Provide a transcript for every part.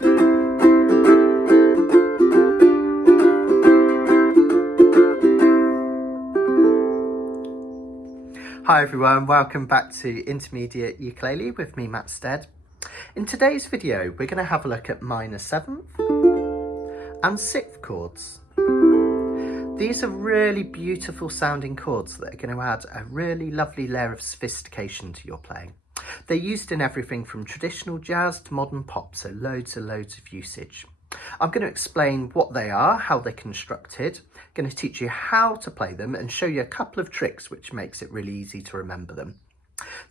Hi everyone, welcome back to Intermediate Ukulele with me, Matt Stead. In today's video, we're going to have a look at minor 7th and 6th chords. These are really beautiful sounding chords that are going to add a really lovely layer of sophistication to your playing. They're used in everything from traditional jazz to modern pop, so loads and loads of usage. I'm going to explain what they are, how they're constructed, going to teach you how to play them and show you a couple of tricks which makes it really easy to remember them.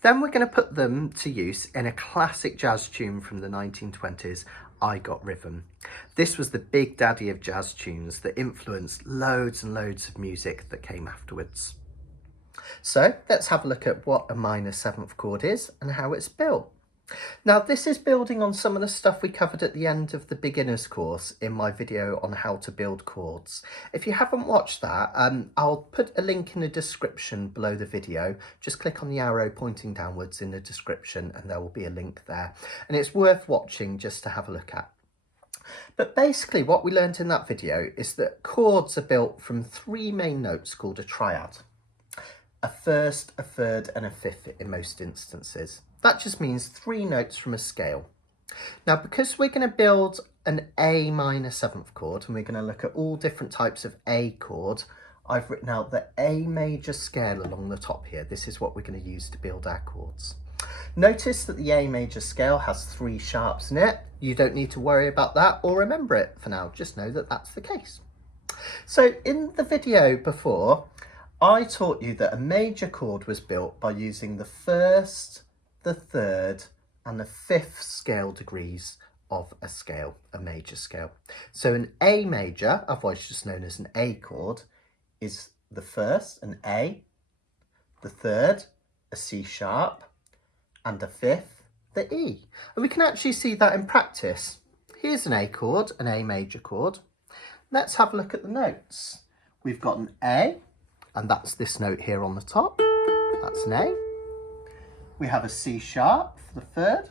Then we're going to put them to use in a classic jazz tune from the 1920s, I Got Rhythm. This was the big daddy of jazz tunes that influenced loads and loads of music that came afterwards. So let's have a look at what a minor 7th chord is and how it's built. Now this is building on some of the stuff we covered at the end of the beginner's course in my video on how to build chords. If you haven't watched that, I'll put a link in the description below the video. Just click on the arrow pointing downwards in the description and there will be a link there. And it's worth watching just to have a look at. But basically what we learned in that video is that chords are built from three main notes called a triad. A first, a third and a fifth in most instances. That just means three notes from a scale. Now, because we're going to build an A minor 7th chord and we're going to look at all different types of A chord, I've written out the A major scale along the top here. This is what we're going to use to build our chords. Notice that the A major scale has 3 sharps in it. You don't need to worry about that or remember it for now. Just know that that's the case. So in the video before, I taught you that a major chord was built by using the first, the third and the fifth scale degrees of a scale, a major scale. So an A major, otherwise just known as an A chord, is the first, an A, the third, a C sharp, and the fifth, the E. And we can actually see that in practice. Here's an A chord, an A major chord. Let's have a look at the notes. We've got an A, and that's this note here on the top. That's an A. We have a C sharp for the third.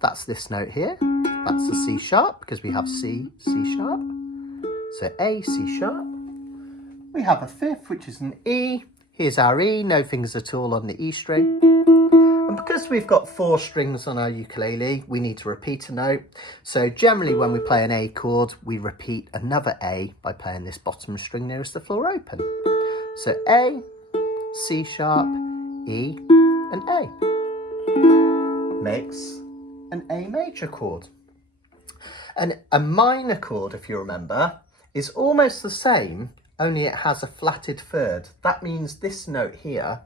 That's this note here. That's the C sharp because we have C, C sharp. So A, C sharp. We have a fifth, which is an E. Here's our E, no fingers at all on the E string. And because we've got 4 strings on our ukulele, we need to repeat a note. So generally when we play an A chord, we repeat another A by playing this bottom string nearest the floor open. So A, C sharp, E, and A makes an A major chord. And a minor chord, if you remember, is almost the same, only it has a flatted third. That means this note here,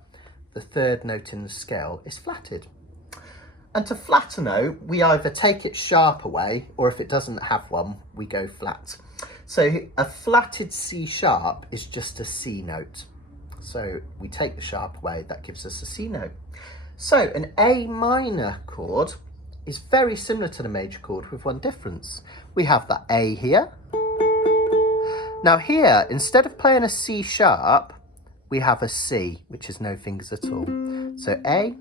the third note in the scale, is flatted. And to flat a note, we either take its sharp away, or if it doesn't have one, we go flat. So a flatted C sharp is just a C note. So we take the sharp away, that gives us a C note. So an A minor chord is very similar to the major chord with one difference. We have the A here. Now here, instead of playing a C sharp, we have a C, which is no fingers at all. So A,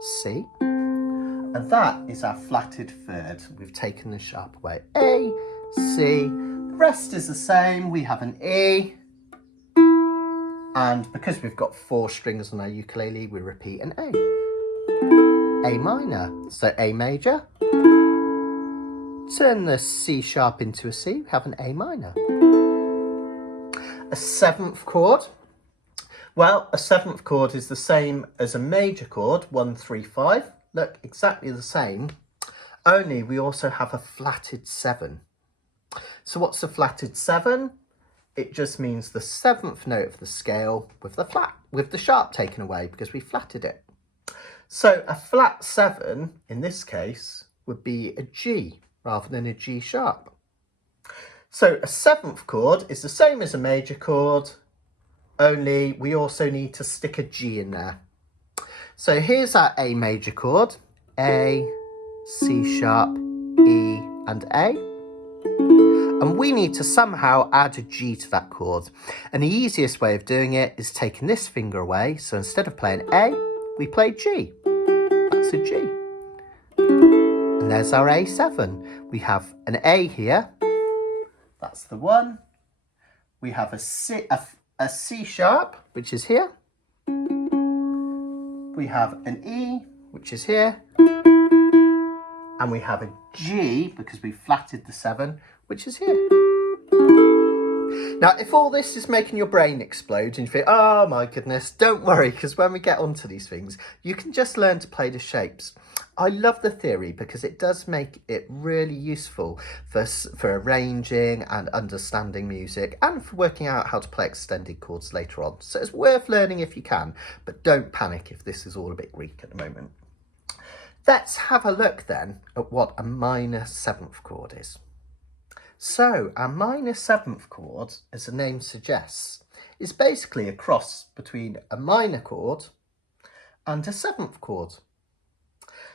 C, and that is our flatted third. We've taken the sharp away. A, C, the rest is the same. We have an E. And because we've got 4 strings on our ukulele, we repeat an A minor. So A major, turn the C sharp into a C, we have an A minor. A 7th chord. Well, a 7th chord is the same as a major chord, 1, 3, 5. Look, exactly the same, only we also have a flatted 7. So what's a flatted 7? It just means the 7th note of the scale with the sharp taken away because we flatted it. So a flat 7 in this case would be a G rather than a G sharp. So a 7th chord is the same as a major chord, only we also need to stick a G in there. So here's our A major chord, A, C sharp, E and A. And we need to somehow add a G to that chord. And the easiest way of doing it is taking this finger away. So instead of playing A, we play G. That's a G. And there's our A7. We have an A here. That's the 1. We have a C sharp, which is here. We have an E, which is here. And we have a G, because we flatted the 7, which is here. Now, if all this is making your brain explode and you think, oh my goodness, don't worry, because when we get onto these things, you can just learn to play the shapes. I love the theory because it does make it really useful for arranging and understanding music and for working out how to play extended chords later on. So it's worth learning if you can, but don't panic if this is all a bit Greek at the moment. Let's have a look then at what a minor 7th chord is. So a minor 7th chord, as the name suggests, is basically a cross between a minor chord and a 7th chord.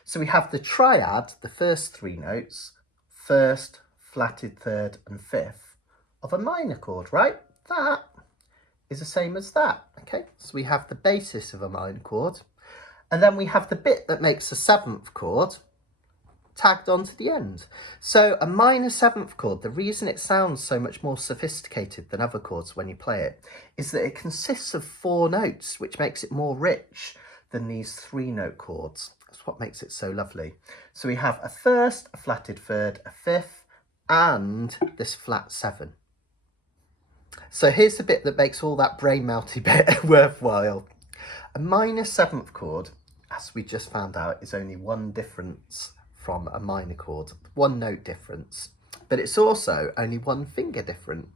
So we have the triad, the first 3 notes, first, flatted, third and fifth of a minor chord, right? That is the same as that, okay? So we have the basis of a minor chord, and then we have the bit that makes a 7th chord tagged onto the end. So a minor 7th chord, the reason it sounds so much more sophisticated than other chords when you play it, is that it consists of 4 notes, which makes it more rich than these 3-note chords. That's what makes it so lovely. So we have a first, a flatted third, a fifth, and this flat 7. So here's the bit that makes all that brain melty bit worthwhile. A minor 7th chord, as we just found out, is only one difference from a minor chord, 1 note difference, but it's also only 1 finger different,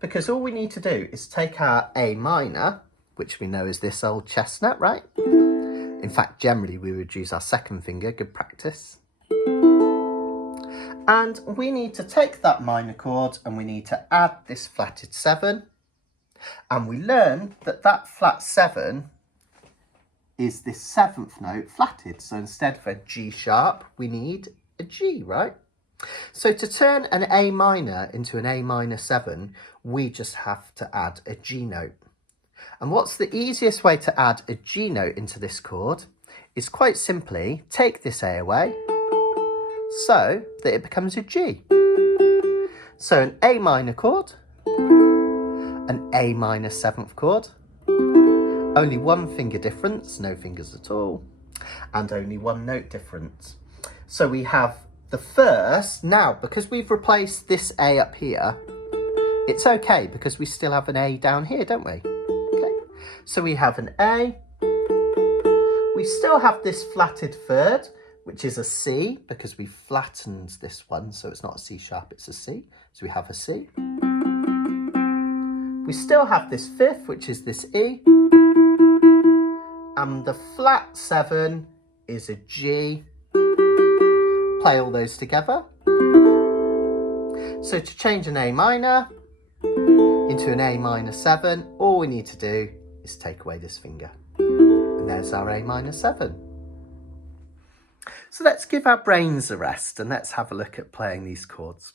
because all we need to do is take our A minor, which we know is this old chestnut, right? In fact, generally we would use our 2nd finger, good practice. And we need to take that minor chord and we need to add this flatted 7. And we learn that that flat 7 is this 7th note flatted. So instead of a G sharp, we need a G, right? So to turn an A minor into an A minor 7, we just have to add a G note. And what's the easiest way to add a G note into this chord is quite simply take this A away so that it becomes a G. So an A minor chord, an A minor 7th chord, only 1 finger difference, no fingers at all, and only 1 note difference. So we have the first, now because we've replaced this A up here, it's okay because we still have an A down here, don't we? Okay, so we have an A, we still have this flatted third, which is a C, because we flattened this one, so it's not a C sharp, it's a C, so we have a C. We still have this fifth, which is this E, and the flat 7 is a G. Play all those together. So to change an A minor into an A minor 7, all we need to do is take away this finger. And there's our A minor 7. So let's give our brains a rest and let's have a look at playing these chords.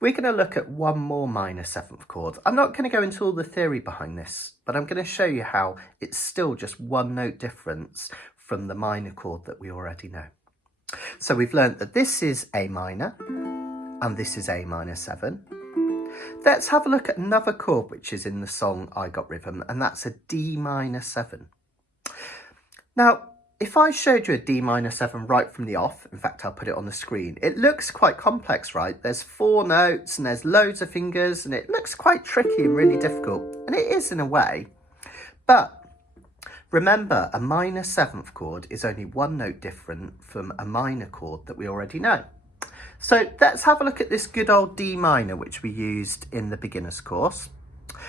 We're going to look at one more minor 7th chord. I'm not going to go into all the theory behind this, but I'm going to show you how it's still just 1 note difference from the minor chord that we already know. So we've learnt that this is A minor and this is A minor 7. Let's have a look at another chord which is in the song I Got Rhythm, and that's a D minor 7. Now, if I showed you a D minor 7 right from the off, in fact, I'll put it on the screen, it looks quite complex, right? There's 4 notes and there's loads of fingers and it looks quite tricky and really difficult. And it is in a way. But remember, a minor 7th chord is only 1 note different from a minor chord that we already know. So let's have a look at this good old D minor, which we used in the beginner's course,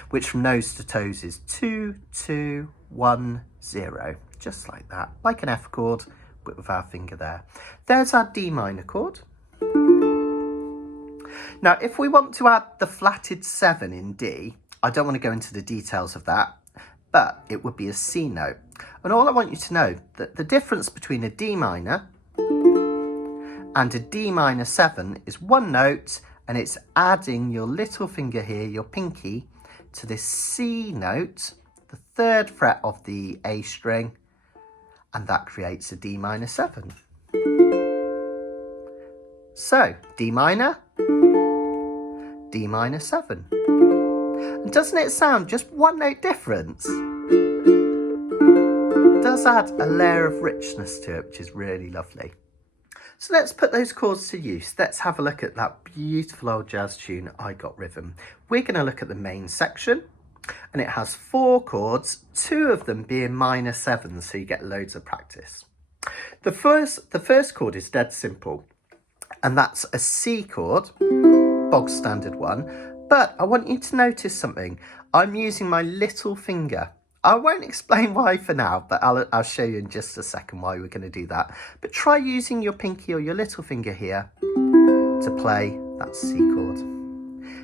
which from nose to toes is 2, 2, 1, 0. Just like that, like an F chord, but with our finger there. There's our D minor chord. Now, if we want to add the flatted 7 in D, I don't want to go into the details of that, but it would be a C note. And all I want you to know that the difference between a D minor and a D minor 7 is 1 note, and it's adding your little finger here, your pinky, to this C note, the 3rd fret of the A string, and that creates a D minor 7. So D minor, D minor 7. And doesn't it sound just one note difference? It does add a layer of richness to it, which is really lovely. So let's put those chords to use. Let's have a look at that beautiful old jazz tune, I Got Rhythm. We're going to look at the main section, and it has 4 chords, 2 of them being minor 7s, so you get loads of practice. The first chord is dead simple, and that's a C chord, bog standard one. But I want you to notice something. I'm using my little finger. I won't explain why for now, but I'll show you in just a second why we're going to do that. But try using your pinky or your little finger here to play that C chord.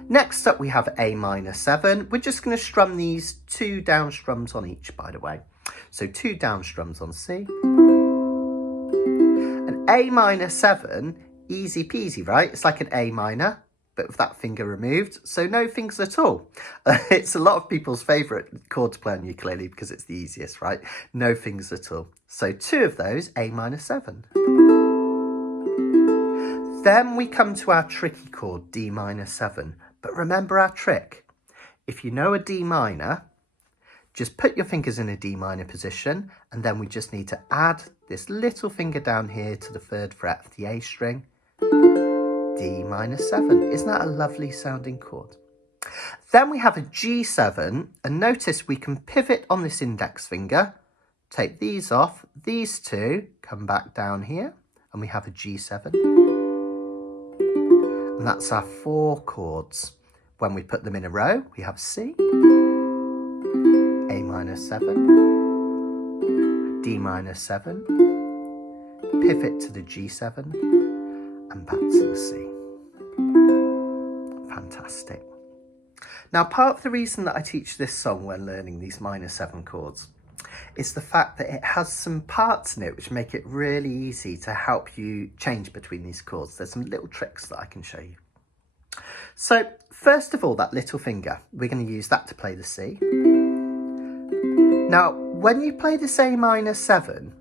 Next up, we have A minor 7. We're just going to strum these 2 down strums on each, by the way. So 2 down strums on C. And A minor 7, easy peasy, right? It's like an A minor, but with that finger removed, so no fingers at all. It's a lot of people's favourite chord to play on ukulele because it's the easiest, right? No fingers at all. So 2 of those, A minor 7. Then we come to our tricky chord, D minor 7. But remember our trick. If you know a D minor, just put your fingers in a D minor position, and then we just need to add this little finger down here to the 3rd fret of the A string. D minor 7. Isn't that a lovely sounding chord? Then we have a G7, and notice we can pivot on this index finger, take these off, these 2 come back down here, and we have a G7. And that's our 4 chords. When we put them in a row, we have C, A minor 7, D minor 7, pivot to the G7, and back to the C. Fantastic. Now, part of the reason that I teach this song when learning these minor 7 chords is the fact that it has some parts in it which make it really easy to help you change between these chords. There's some little tricks that I can show you. So, first of all, that little finger, we're going to use that to play the C. Now, when you play this A minor 7,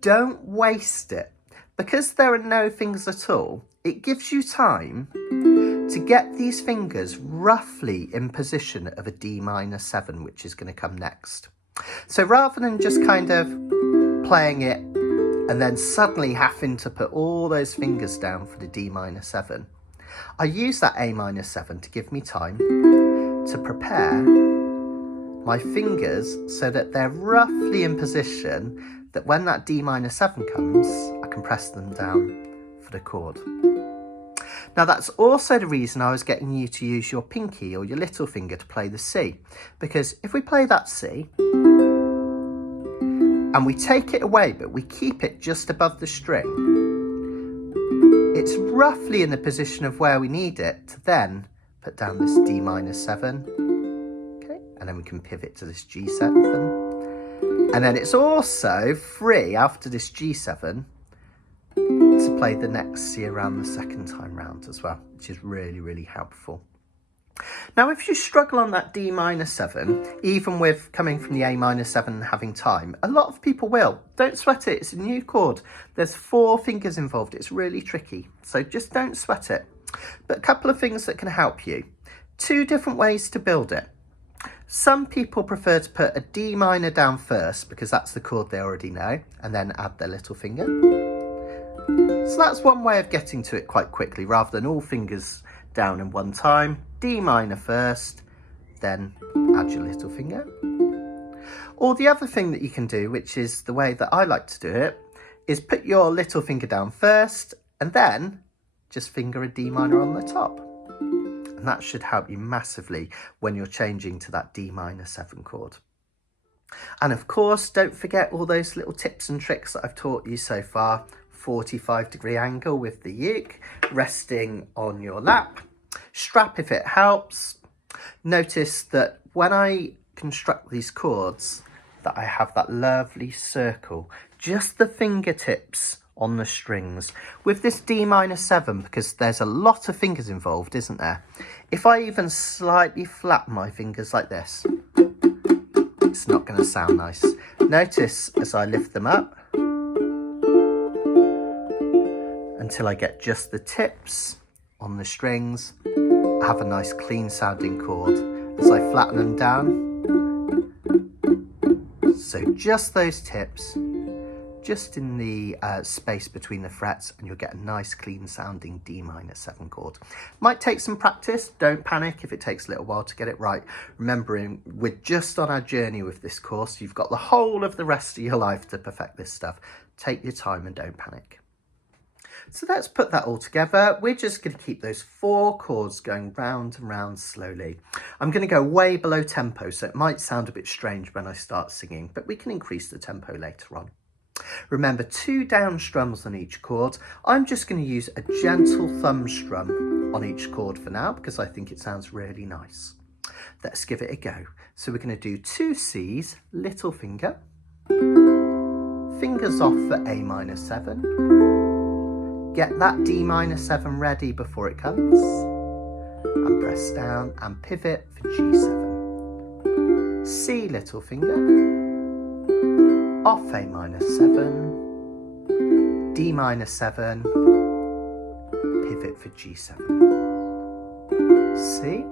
don't waste it. Because there are no fingers at all, it gives you time to get these fingers roughly in position of a D minor 7, which is going to come next. So rather than just kind of playing it and then suddenly having to put all those fingers down for the D minor 7, I use that A minor 7 to give me time to prepare my fingers so that they're roughly in position that when that D minor 7 comes, I can press them down for the chord. Now that's also the reason I was getting you to use your pinky or your little finger to play the C, because if we play that C and we take it away but we keep it just above the string, it's roughly in the position of where we need it to then put down this D minor 7, okay, and then we can pivot to this G7. And then it's also free after this G7 to play the next C around the second time round as well, which is really, really helpful. Now, if you struggle on that D minor 7, even with coming from the A minor 7 and having time, a lot of people will. Don't sweat it. It's a new chord. There's 4 fingers involved. It's really tricky. So just don't sweat it. But a couple of things that can help you. 2 different ways to build it. Some people prefer to put a D minor down first because that's the chord they already know, and then add their little finger. So that's one way of getting to it quite quickly rather than all fingers down in one time. D minor first, then add your little finger. Or the other thing that you can do, which is the way that I like to do it, is put your little finger down first and then just finger a D minor on the top. And that should help you massively when you're changing to that D minor 7 chord. And of course, don't forget all those little tips and tricks that I've taught you so far. 45-degree angle with the uke, resting on your lap, strap if it helps. Notice that when I construct these chords, that I have that lovely circle, just the fingertips on the strings. With this D minor 7, because there's a lot of fingers involved, isn't there? If I even slightly flap my fingers like this, it's not going to sound nice. Notice as I lift them up until I get just the tips on the strings. I have a nice clean sounding chord as I flatten them down. So just those tips, just in the space between the frets, and you'll get a nice clean sounding D minor 7 chord. Might take some practice, don't panic if it takes a little while to get it right. Remembering we're just on our journey with this course, you've got the whole of the rest of your life to perfect this stuff. Take your time and don't panic. So let's put that all together. We're just going to keep those 4 chords going round and round slowly. I'm going to go way below tempo, so it might sound a bit strange when I start singing, but we can increase the tempo later on. Remember, 2 down strums on each chord. I'm just going to use a gentle thumb strum on each chord for now because I think it sounds really nice. Let's give it a go. So we're going to do 2 C's, little finger, fingers off for A minor 7, get that D minor 7 ready before it comes, and press down and pivot for G7, C little finger, off A minor 7, D minor 7, pivot for G7, C,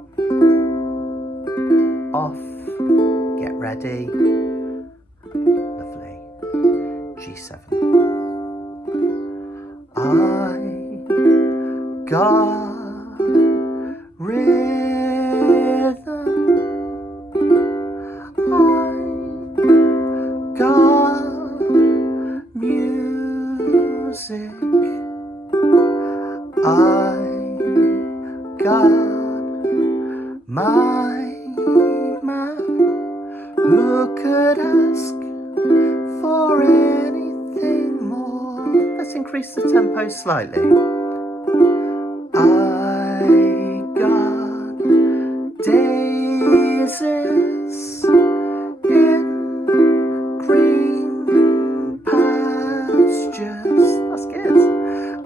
off, get ready, lovely, G7. I got rhythm, music, I got my man. Who could ask for anything more? Let's increase the tempo slightly. I got daisies in green pastures. That's good.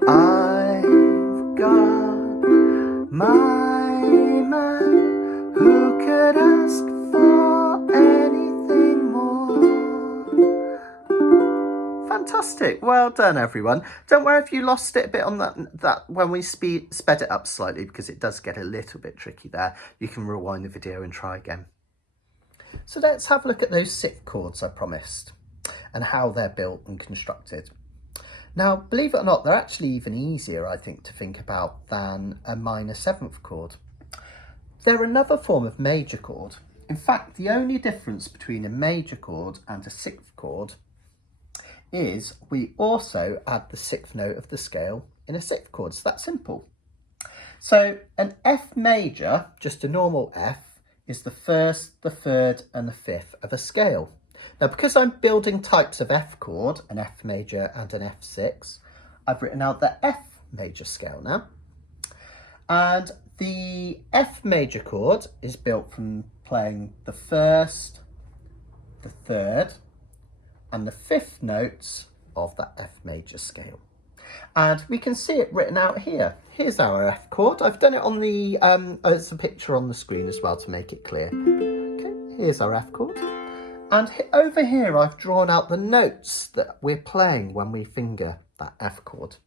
I've got my man. Who could ask for anything more? Fantastic. Well done, everyone. Don't worry if you lost it a bit on that when we sped it up slightly, because it does get a little bit tricky there. You can rewind the video and try again. So let's have a look at those 6th chords I promised and how they're built and constructed. Now, believe it or not, they're actually even easier, I think, to think about than a minor 7th chord. They're another form of major chord. In fact, the only difference between a major chord and a 6th chord is we also add the 6th note of the scale in a 6th chord. It's that simple. So an F major, just a normal F, is the 1st, the 3rd and the 5th of a scale. Now, because I'm building types of F chord, an F major and an F6, I've written out the F major scale now. And the F major chord is built from playing the 1st, the 3rd and the 5th notes of that F major scale. And we can see it written out here. Here's our F chord. I've done it on the, there's a picture on the screen as well to make it clear. Okay, here's our F chord. And over here, I've drawn out the notes that we're playing when we finger that F chord.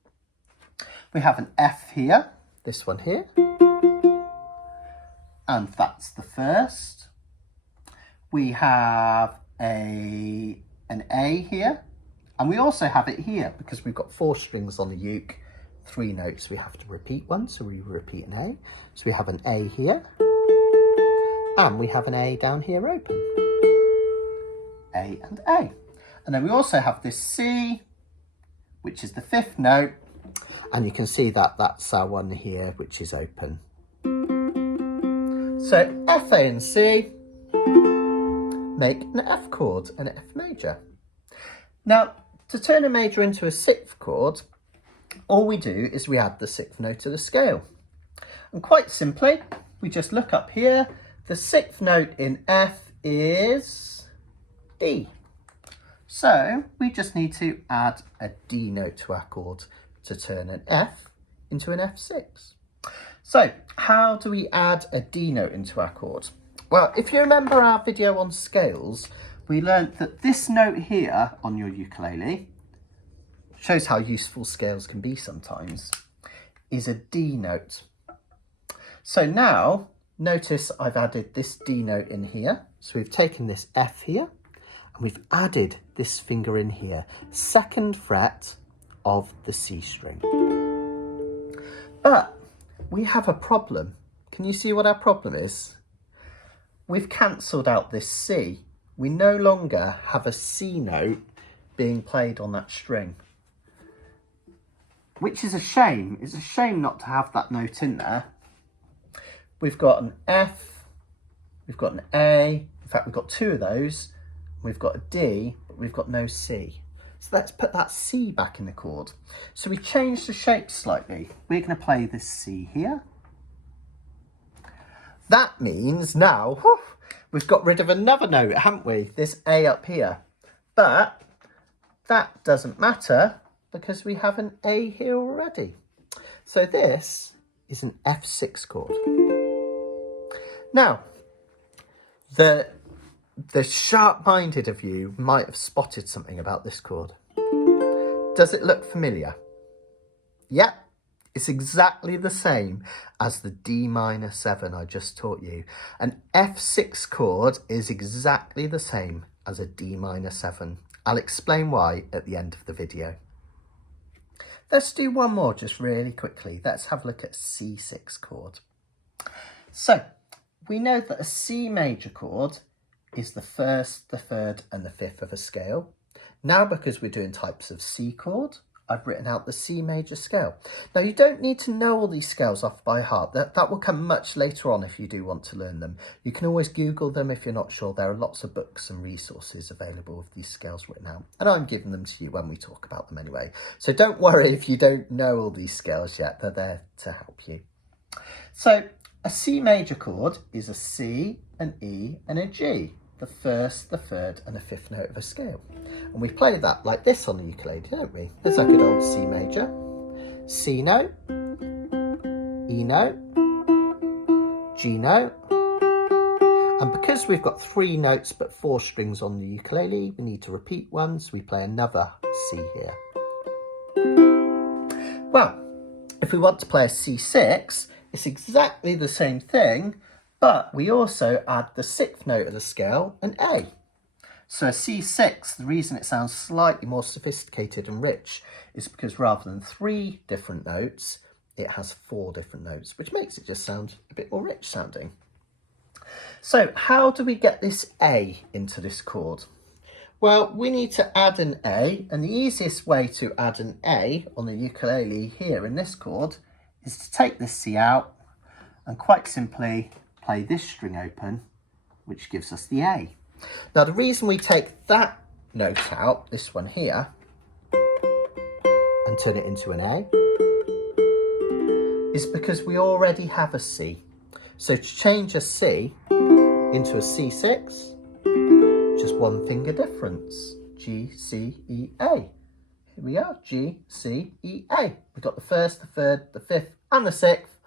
We have an F here, this one here, and that's the 1st. We have an A here, and we also have it here because we've got 4 strings on the uke, 3 notes. We have to repeat one, so we repeat an A. So we have an A here, and we have an A down here open. A and A. And then we also have this C, which is the 5th note, and you can see that that's our one here, which is open. So F, A and C make an F chord, an F major. Now, to turn a major into a 6th chord, all we do is we add the 6th note of the scale. And quite simply, we just look up here, the 6th note in F is D. So we just need to add a D note to our chord to turn an F into an F6. So how do we add a D note into our chord? Well, if you remember our video on scales, we learnt that this note here on your ukulele shows how useful scales can be sometimes, is a D note. So now, notice I've added this D note in here. So we've taken this F here, and we've added this finger in here, 2nd fret of the C string. But we have a problem. Can you see what our problem is? We've cancelled out this C. We no longer have a C note being played on that string, which is a shame. It's a shame not to have that note in there. We've got an F, we've got an A, in fact we've got 2 of those, we've got a D, but we've got no C. So let's put that C back in the chord. So we changed the shape slightly. We're going to play this C here. That means now we've got rid of another note, haven't we? This A up here. But that doesn't matter because we have an A here already. So this is an F6 chord. Now, the sharp-minded of you might have spotted something about this chord. Does it look familiar? Yep, it's exactly the same as the D minor 7 I just taught you. An F6 chord is exactly the same as a D minor 7. I'll explain why at the end of the video. Let's do one more just really quickly. Let's have a look at C6 chord. So, we know that a C major chord is the 1st, the 3rd and the 5th of a scale. Now, because we're doing types of C chord, I've written out the C major scale. Now, you don't need to know all these scales off by heart. That will come much later on if you do want to learn them. You can always Google them if you're not sure. There are lots of books and resources available with these scales written out. And I'm giving them to you when we talk about them anyway. So don't worry if you don't know all these scales yet. They're there to help you. So a C major chord is a C, an E and a G. The 1st, the 3rd and the 5th note of a scale. And we play that like this on the ukulele, don't we? There's like an old C major, C note, E note, G note. And because we've got 3 notes but 4 strings on the ukulele, we need to repeat one, so we play another C here. Well, if we want to play a C6, it's exactly the same thing, but we also add the 6th note of the scale, an A. So a C6, the reason it sounds slightly more sophisticated and rich is because rather than 3 different notes, it has 4 different notes, which makes it just sound a bit more rich sounding. So how do we get this A into this chord? Well, we need to add an A, and the easiest way to add an A on the ukulele here in this chord is to take this C out and quite simply play this string open, which gives us the A. Now, the reason we take that note out, this one here, and turn it into an A, is because we already have a C. So to change a C into a C6, just 1 finger difference. G, C, E, A. Here we are, G, C, E, A. We've got the 1st, the 3rd, the 5th and the 6th,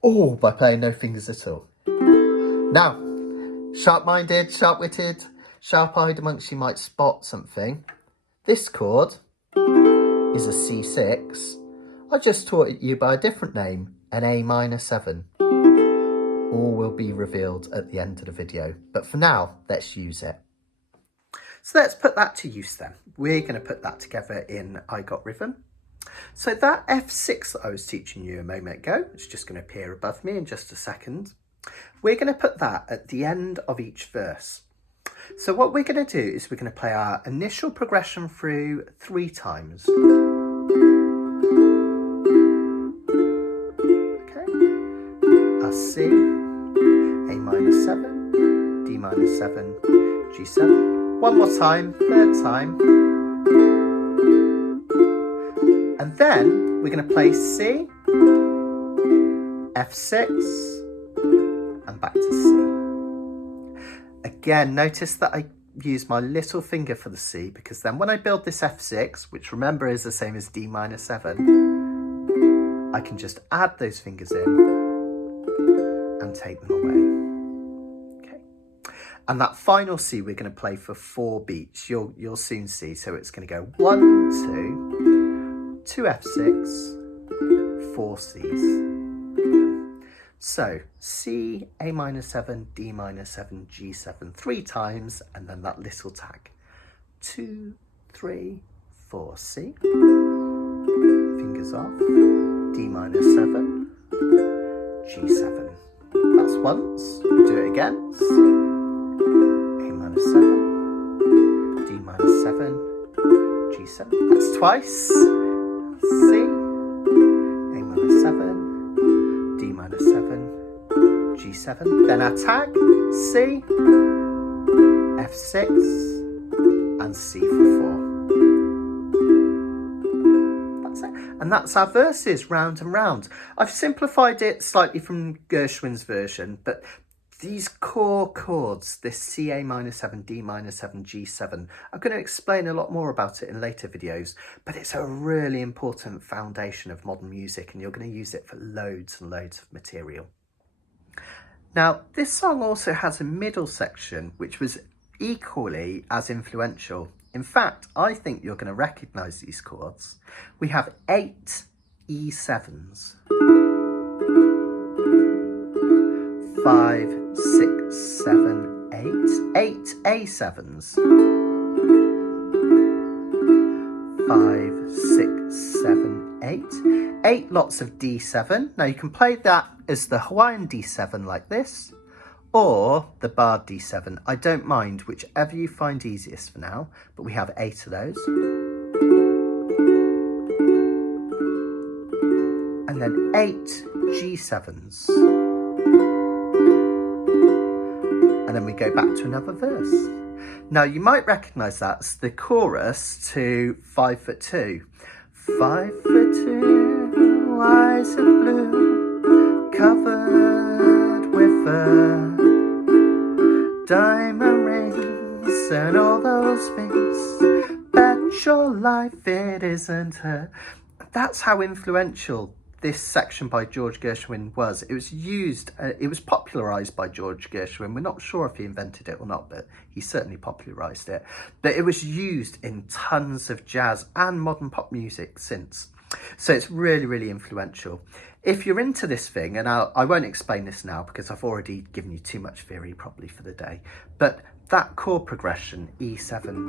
all by playing no fingers at all. Now, sharp-minded, sharp-witted, sharp-eyed amongst you might spot something. This chord is a C6. I just taught it you by a different name, an A minor 7. All will be revealed at the end of the video, but for now, let's use it. So let's put that to use then. We're going to put that together in I Got Rhythm. So that F6 that I was teaching you a moment ago, it's just going to appear above me in just a second. We're going to put that at the end of each verse. So what we're going to do is we're going to play our initial progression through 3 times. Okay. Our C, A minor 7, D minor 7, G7. One more time, 3rd time. And then we're going to play C, F6, and back to C. Again, notice that I use my little finger for the C, because then when I build this F6, which remember is the same as D minor 7, I can just add those fingers in and take them away. Okay. And that final C we're going to play for 4 beats. You'll soon see. So it's going to go 1, 2, 2 F6, 4 Cs. So C, A minor 7, D minor 7, G7 3 times, and then that little tag. 2, 3, 4 C. Fingers off. D minor 7, G7. That's once. We'll do it again. A minor 7, D minor 7, G7. That's twice. C, A minor 7, D minor 7, G7. Then our tag, C, F6, and C for 4. That's it. And that's our verses, round and round. I've simplified it slightly from Gershwin's version, but these core chords, this C, A minor 7, D minor 7, G7, I'm going to explain a lot more about it in later videos, but it's a really important foundation of modern music and you're going to use it for loads and loads of material. Now, this song also has a middle section which was equally as influential. In fact, I think you're going to recognise these chords. We have 8 E7s. 5, 6, 7, 8. 8 A7s. 5, 6, 7, 8. 8 lots of D7. Now you can play that as the Hawaiian D7 like this, or the barred D7. I don't mind, whichever you find easiest for now, but we have 8 of those. And then 8 G7s. And then we go back to another verse. Now you might recognise that's the chorus to 5 foot 2. 5 foot 2, eyes of blue, covered with fur, diamond rings and all those things. Bet your life it isn't her. That's how influential this section by George Gershwin was. It was used, it was popularised by George Gershwin. We're not sure if he invented it or not, but he certainly popularised it. But it was used in tons of jazz and modern pop music since. So it's really, really influential. If you're into this thing, and I won't explain this now because I've already given you too much theory probably for the day, but that chord progression, E7,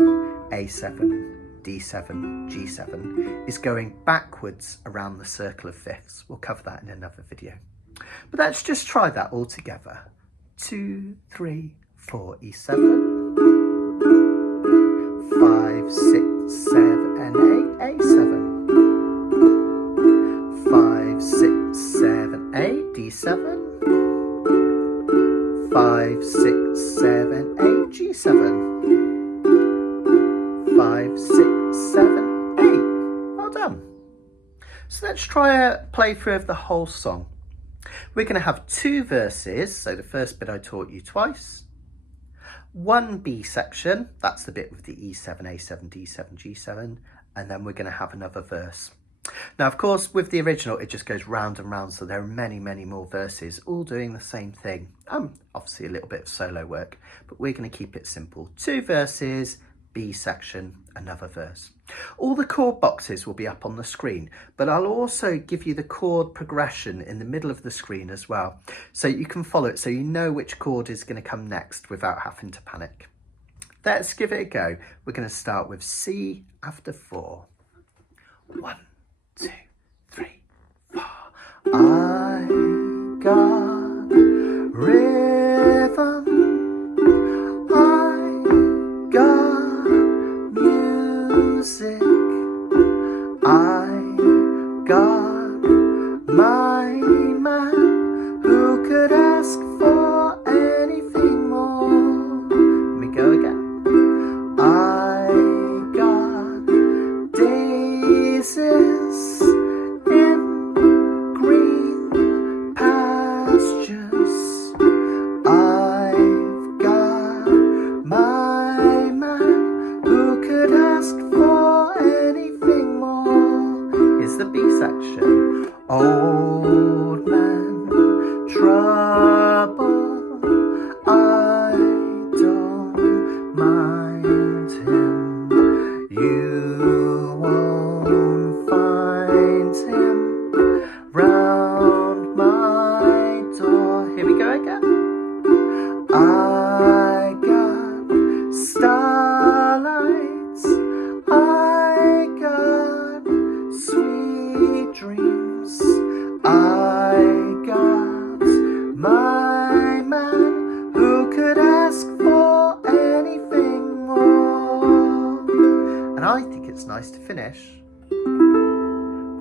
A7, D7, G7, is going backwards around the circle of fifths. We'll cover that in another video. But let's just try that all together. 2, 3, 4, E7, 5, 6, 7, and 8, A7, 5, 6, 7, 8, D7, 5, 6, 7, 8, G7, 5, 6, 7, 8. Well done. So let's try a playthrough of the whole song. We're going to have 2 verses, so the first bit I taught you twice. 1 B section, that's the bit with the E7, A7, D7, G7, and then we're going to have another verse. Now, of course, with the original, it just goes round and round, so there are many, many more verses, all doing the same thing. Obviously a little bit of solo work, but we're going to keep it simple. 2 verses, B section, another verse. All the chord boxes will be up on the screen, but I'll also give you the chord progression in the middle of the screen as well, so you can follow it so you know which chord is going to come next without having to panic. Let's give it a go. We're going to start with C after 4. 1, 2, 3, 4. I got rhythm. I got music. I got my man. Who could ask for anything more? Let me go again. I got daisies in green pastures. I've got my man. Who could ask for anything more? Here's the B section. Old man, trouble. I don't mind him. You won't find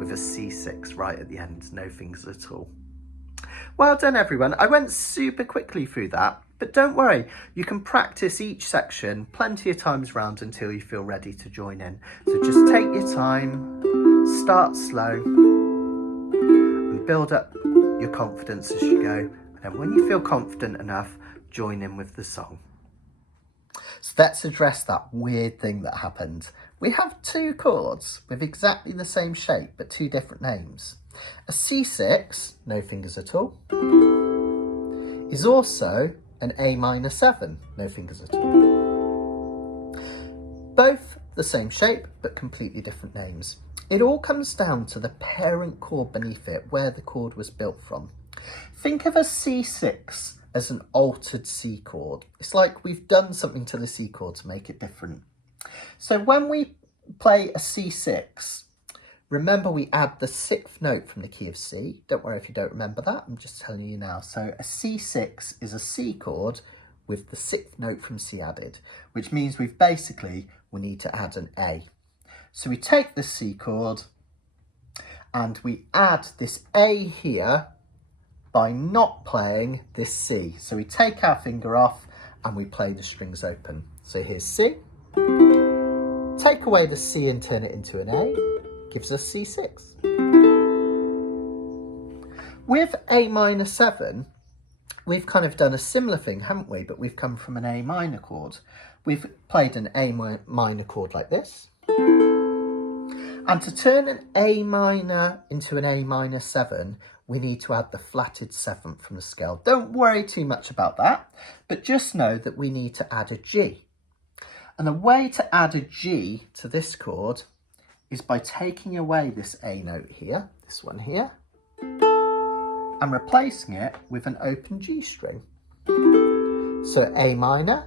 with a C6 right at the end, no fingers at all. Well done everyone. I went super quickly through that, but don't worry, you can practice each section plenty of times round until you feel ready to join in. So just take your time, start slow, and build up your confidence as you go. And then when you feel confident enough, join in with the song. So let's address that weird thing that happened. We have two chords with exactly the same shape, but two different names. A C6, no fingers at all, is also an A minor 7, no fingers at all. Both the same shape, but completely different names. It all comes down to the parent chord beneath it, where the chord was built from. Think of a C6 as an altered C chord. It's like we've done something to the C chord to make it different. So when we play a C6, remember we add the 6th note from the key of C. Don't worry if you don't remember that, I'm just telling you now. So a C6 is a C chord with the 6th note from C added, which means we need to add an A. So we take the C chord and we add this A here by not playing this C. So we take our finger off and we play the strings open. So here's C. Take away the C and turn it into an A, gives us C6. With A minor 7, we've kind of done a similar thing, haven't we? But we've come from an A minor chord. We've played an A minor chord like this. And to turn an A minor into an A minor 7, we need to add the flatted 7th from the scale. Don't worry too much about that, but just know that we need to add a G. And the way to add a G to this chord is by taking away this A note here, this one here, and replacing it with an open G string. So A minor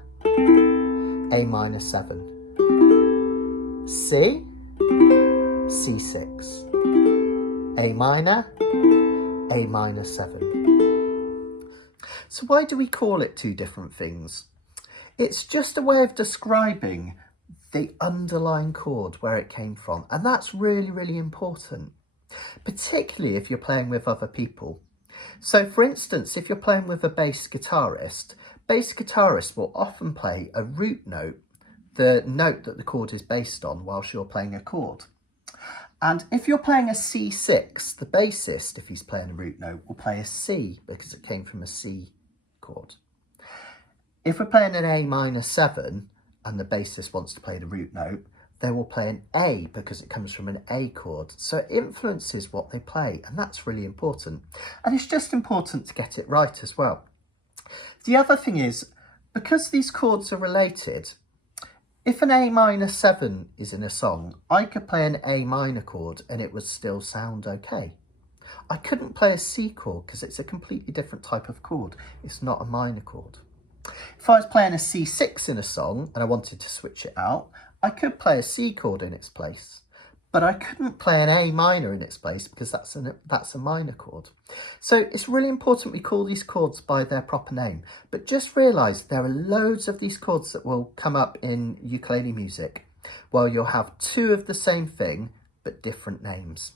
7, C, C6, A minor 7. So why do we call it two different things? It's just a way of describing the underlying chord, where it came from. And that's really, really important, particularly if you're playing with other people. So for instance, if you're playing with a bass guitarist will often play a root note, the note that the chord is based on, whilst you're playing a chord. And if you're playing a C6, the bassist, if he's playing a root note, will play a C because it came from a C chord. If we're playing an A minor 7 and the bassist wants to play the root note, they will play an A because it comes from an A chord. So it influences what they play, and that's really important. And it's just important to get it right as well. The other thing is, because these chords are related, if an A minor 7 is in a song, I could play an A minor chord and it would still sound okay. I couldn't play a C chord because it's a completely different type of chord. It's not a minor chord. If I was playing a C6 in a song and I wanted to switch it out, I could play a C chord in its place, but I couldn't play an A minor in its place because that's a minor chord. So it's really important we call these chords by their proper name, but just realise there are loads of these chords that will come up in ukulele music, where you'll have two of the same thing, but different names.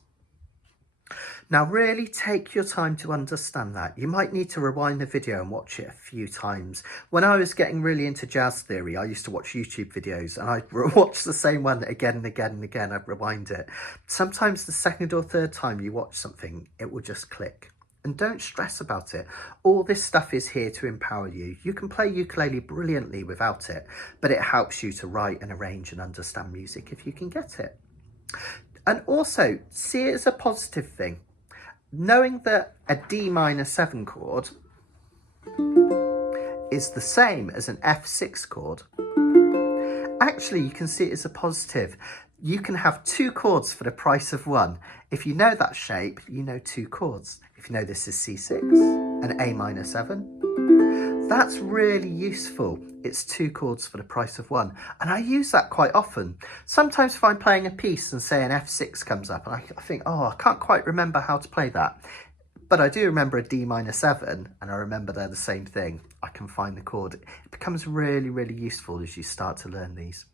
Now really take your time to understand that. You might need to rewind the video and watch it a few times. When I was getting really into jazz theory, I used to watch YouTube videos and I'd watch the same one again and again and again. I'd rewind it. Sometimes the second or third time you watch something, it will just click. And don't stress about it. All this stuff is here to empower you. You can play ukulele brilliantly without it, but it helps you to write and arrange and understand music if you can get it. And also see it as a positive thing. Knowing that a D minor 7 chord is the same as an F6 chord, actually you can see it as a positive. You can have two chords for the price of one. If you know that shape, you know two chords. If you know this is C6 and A minor 7, that's really useful. It's two chords for the price of one. And I use that quite often. Sometimes if I'm playing a piece and say an F6 comes up and I think, oh, I can't quite remember how to play that. But I do remember a D minor 7 and I remember they're the same thing. I can find the chord. It becomes really, really useful as you start to learn these.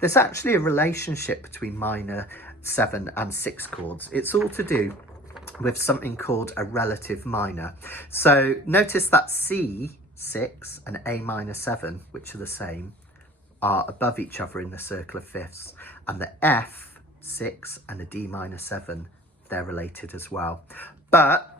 There's actually a relationship between minor 7 and 6 chords. It's all to do with something called a relative minor. So notice that C6 and A minor 7, which are the same, are above each other in the circle of fifths, and the F6 and a D minor 7, they're related as well. But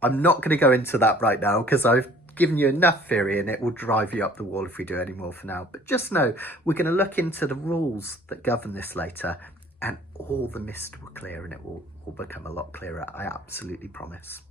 I'm not going to go into that right now because I've given you enough theory and it will drive you up the wall if we do any more for now. But just know we're going to look into the rules that govern this later, and all the mist will clear and it will become a lot clearer, I absolutely promise.